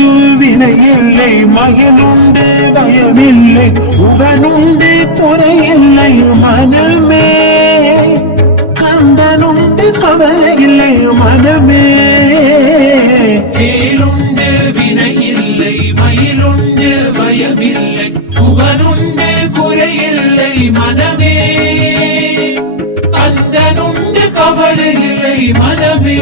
வேலுண்டு வினையில்லை மயலுண்டு பயமில்லை உவனுண்டு குறையில்லை மனமே கந்தனுண்டு கவலை இல்லை மனமே வேலுண்டு வினையில்லை மயிலுண்டு பயமில்லை உவனுண்டு குறையில்லை மனமே கந்தனுண்டு கவலை இல்லை மனமே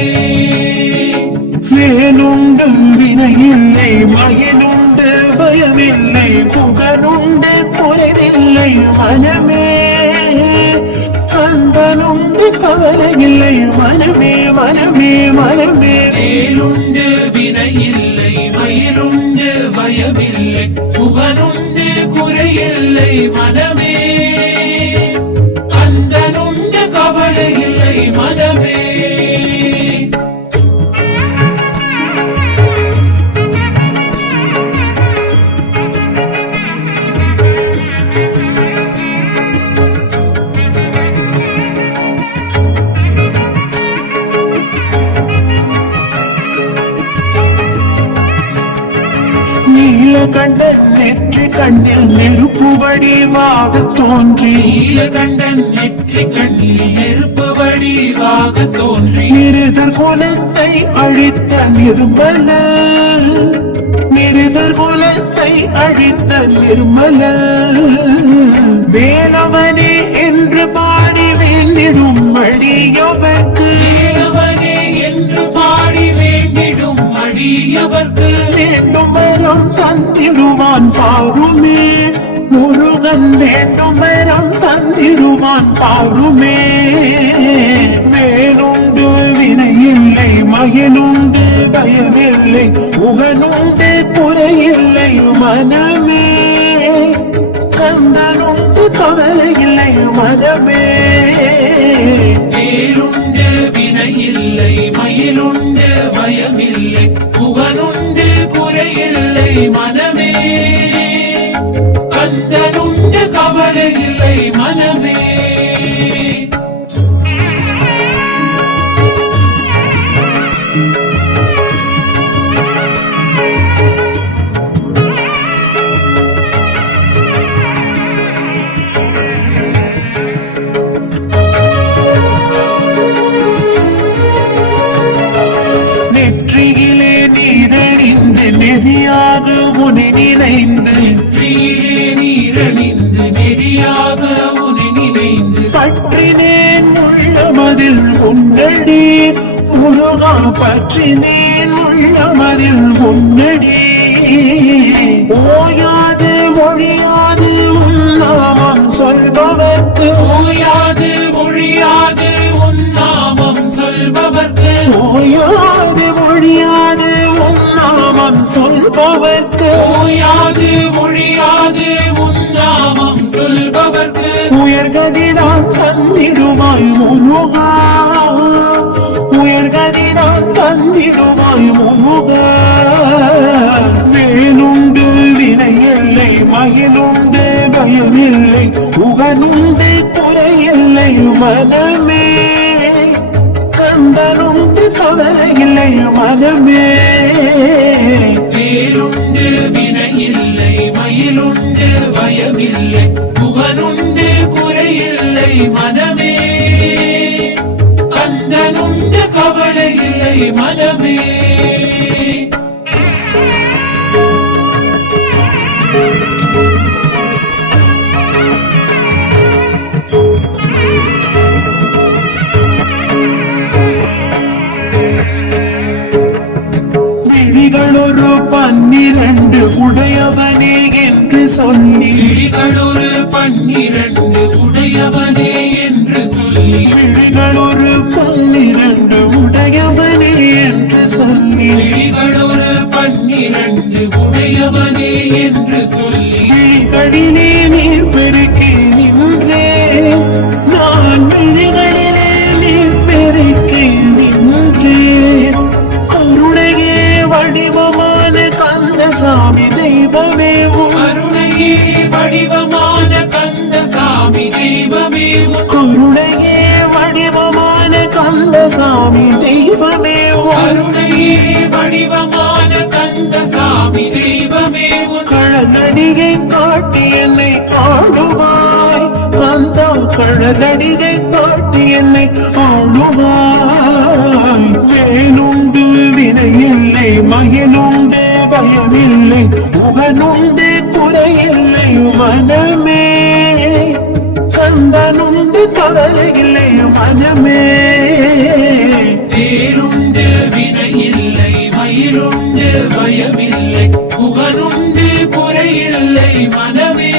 வேலுண்டு வினையில்லை மயிலுண்டு பயமில்லை புகனுண்டு குறைவில்லை மனமே கந்தனுண்டு கவலை இல்லை மனமே மனமே மனமே வேலுண்டு வினையில்லை மயிலுண்டு பயமில்லை புகனுண்டு குறையில்லை மனமே கந்தனுண்டு கவலை இல்லை மனமே நீலகண்டன் நெற்றி கண்ணில் நெருப்பு வடிவாக தோன்றி நீலகண்டன் நெற்றி கண்ணில் நெருப்பு வடிவாக தோன்றி நிருதர் குலத்தை அழித்த நிர்மல நிருதர் குலத்தை அழித்த நிர்மல வேலவனே என்று பாடி வேண்டிடும் அடியவர்க்கு வேலவனே என்று பாடி வேண்டிடும் அடியவர்க்கு வேண்டும் வரம் தந்திடுவான் பாருமே முருகன் வேண்டும் வரம் தந்திடுவான் பாருமே வேலுண்டு வினையில்லை மயனுண்டு பயமில்லை உகனுண்டு குறையில்லை மனமே கந்தனுண்டு கவலை இல்லை மனமே வேலுண்டு வினையில்லை மயிலுண்டு பயமில்லை புகனுண்டு குறையில்லை மனமே கந்தனுண்டு கவலை இல்லை மனமே நெற்றியிலே நீரணிந்து நெறியாக உனை நினைந்து நெற்றியிலே நீரணிந்து நெறியாக உனை நினைந்து பற்றினேன் உள்ளமதில் உன்னடி முருகா பற்றினேன் உள்ளமதில் உன்னடி ஓயாது மொழியாது உன்னாமம் சொல்பவர்க்கு ஓயாது மொழியாது உன்னாமம் சொல்பவர்க்கு ஓயாது மொழியாது உன்னாமம் சொல்பவர்க்கு ஓயாது மொழியாது உன்னாமம் சொல்பவர்க்கு உயர்கதிதான் தந்திடுவாய் முருகா உயர்கதிதான் தந்திடுவாய் முருகா வேலுண்டு வினையில்லை மயிலுண்டு பயமில்லை புகனுண்டு குறையில்லை மனமே கந்தனுண்டு கவலை இல்லை மனமே வேலுண்டு வினையில்லை மயிலுண்டு பயமில்லை புகனுண்டு குறையில்லை மனமே கந்தனுண்டு கவலை இல்லை மனமே விழிகளொரு 12 உடையவனே என்று சொல்லி விழிகளொரு 12 உடையவனே என்று சொல்லி விழிகளொரு 12 உடையவனே என்று சொல்லி விழிகளொரு 12 உடையவனே என்று சொல்லி விழிகளிலே நீர் பெருக்கி நின்றே நான் விழிகளிலே நீர் பெருக்கி நின்றே கருணையே வடிவமான கந்தசாமி தெய்வமே கருணையே வடிவமான கந்தசாமி தெய்வமே கருணையே வடிவமான கந்தசாமி தெய்வமே கருணையே வடிவமான கந்தசாமி தெய்வமே உன் கழலடியை காட்டி என்னை ஆடுவாய் கந்தா கழலடியை காட்டி என்னை ஆடுவாய் வேலுண்டு வினையில்லை மகிழுண்டு பயமில்லை முகனுண்டு குறையில்லை மனமே கந்தனுண்டு கவலையில்லை மனமே தேருண்டு வினையில்லை மயிலுண்டு பயமில்லை புகழுண்டு குறையில்லை மனமே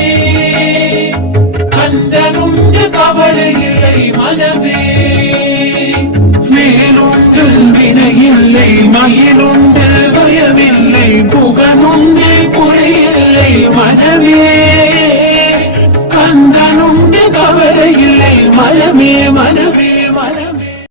கந்தனுண்டு கவலையில்லை மனமே வேலுண்டு வினையில்லை மகிழுண்டு பயமில்லை புகனுண்டு குறையில்லை மனமே கந்தனுண்டு கவலையில்லை மனமே மனமே மனமே